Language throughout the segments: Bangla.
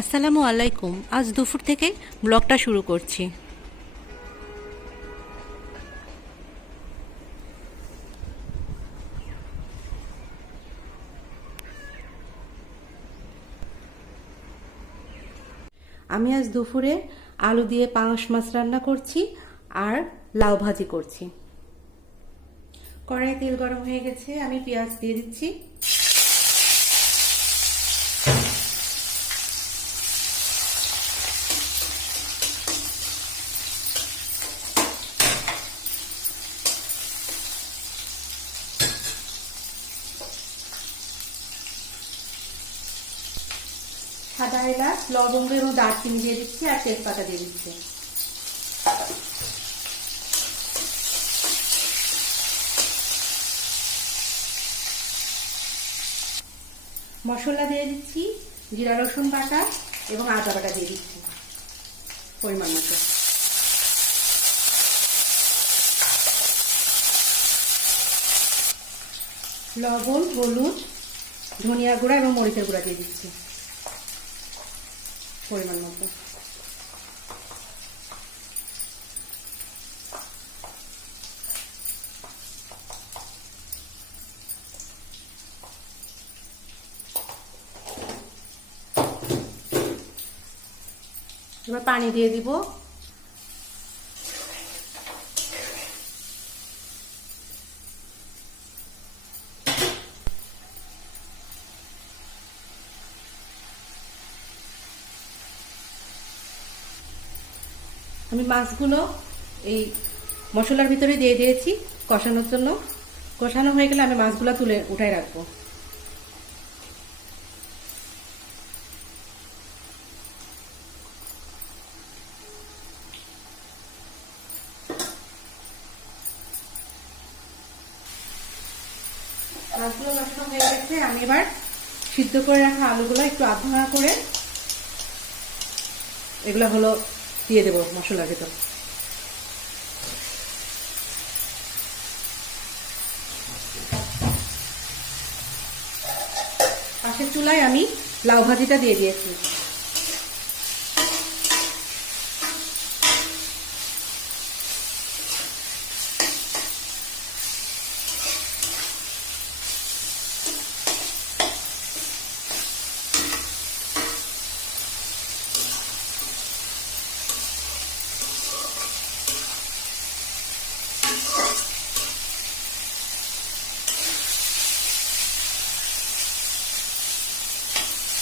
আসসালামু আলাইকুম। আজ দুপুর থেকে ব্লগটা শুরু করছি। আমি আজ দুপুরে আলু দিয়ে পাঙাশ মাছ রান্না করছি আর লাউ ভাজি করছি। কড়াই তেল গরম হয়ে গেছে, আমি পেঁয়াজ দিয়ে দিচ্ছি। সাদা এলাচ, লবঙ্গ এবং দারচিনি দিয়ে দিচ্ছি আর তেজপাতা দিয়ে দিচ্ছি। মশলা দিয়ে দিচ্ছি, জিরা রসুন বাটা এবং আদা বাটা দিয়ে দিচ্ছি পরিমাণ মতো। লবণ, হলুদ, ধনিয়া গুঁড়া এবং মরিচের গুঁড়া দিয়ে দিচ্ছি পরিমাণ মতো। এবার পানি দিয়ে দিব। আমি মাছগুলো এই মশলার ভিতরে দিয়ে দিয়েছি কষানোর জন্য। কষানো হয়ে গেলে আমি মাছগুলো তুলে উঠাই রাখবো। মাছগুলো কষানো হয়ে গেছে, আমি এবার সিদ্ধ করে রাখা আলুগুলো একটু আধা করে এগুলো হলো দিয়ে দেবো মশলার ভিতর। পাশের চুলায় আমি লাউ ভাজিটা দিয়ে দিয়েছি।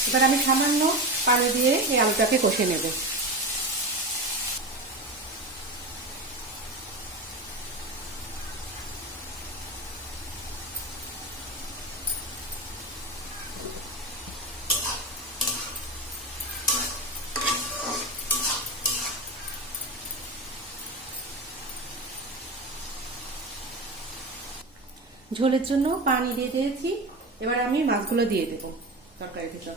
এবার আমি সামান্য পানি দিয়ে এই আলুটাকে কষে নেব। ঝোলের জন্য পানি দিয়ে দিয়েছি, এবার আমি মাছগুলো দিয়ে দেবো তরকারির ভিতর।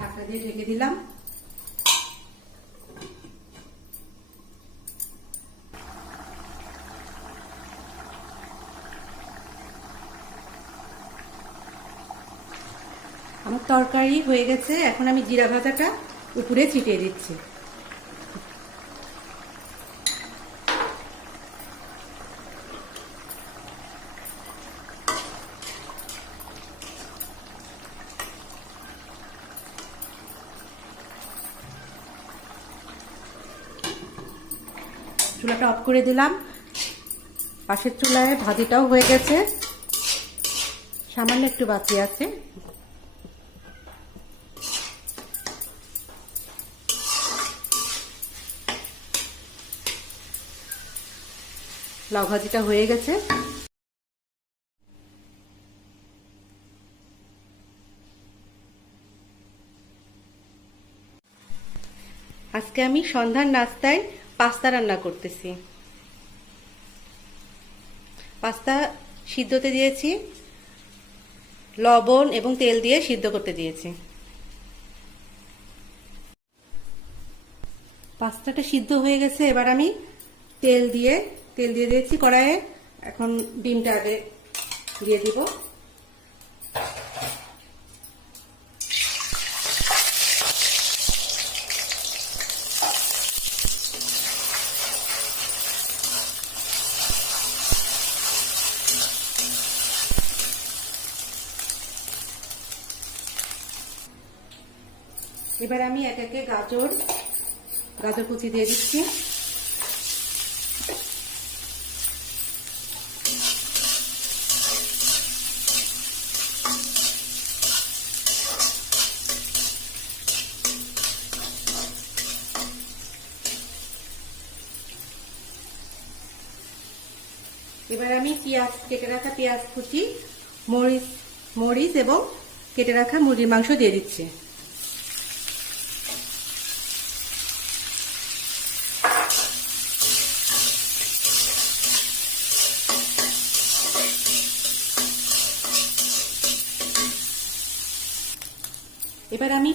ঢাকা দিয়ে ঢেকে দিলাম। আমার তরকারি হয়ে গেছে, এখন আমি জিরা ভাজাটা উপরে ছিটিয়ে দিচ্ছি। চুলাটা অফ করে দিলাম। পাশের চুলায় ভাজিটাও হয়ে গেছে, সামান্য একটু বাকি আছে। লাউ ভাজিটা হয়ে গেছে। আজকে আমি সন্ধ্যার নাস্তায় পাস্তা রান্না করতেছি। পাস্তা সিদ্ধতে দিয়েছি, লবণ এবং তেল দিয়ে সিদ্ধ করতে দিয়েছি। পাস্তাটা সিদ্ধ হয়ে গেছে। এবার আমি তেল দিয়ে দিয়েছি কড়াইয়ে। এখন ডিমটা আগে দিয়ে দিব। এবার আমি এক একে গাজর কুচি দিয়ে দিচ্ছি। এবার আমি কেটে রাখা পেঁয়াজ কুচি, মরিচ এবং কেটে রাখা মুরগির মাংস দিয়ে দিচ্ছি। এবার আমি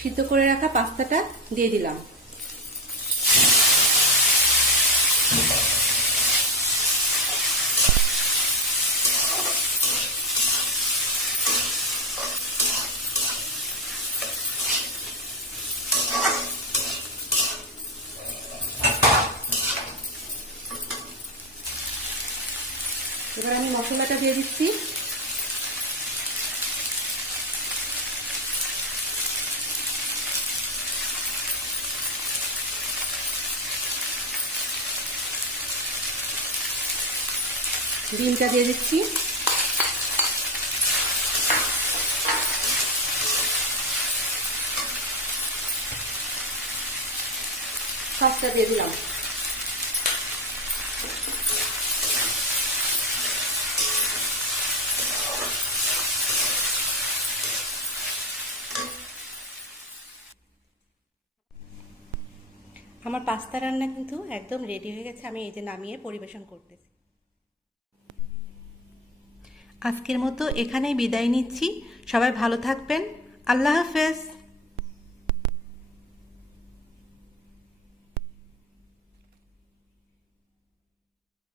সিদ্ধ করে রাখা পাস্তাটা দিয়ে দিলাম। এবার আমি মশলাটা দিয়ে দিচ্ছি। ডিমটা দিয়ে দিচ্ছি। পাস্তা দিয়ে দিলাম। আমার পাস্তা রান্না কিন্তু একদম রেডি হয়ে গেছে। আমি এই যে নামিয়ে পরিবেশন করতেছি। আজকের মতো এখানেই বিদায় নিচ্ছি। সবাই ভালো থাকবেন। আল্লাহ হাফেজ।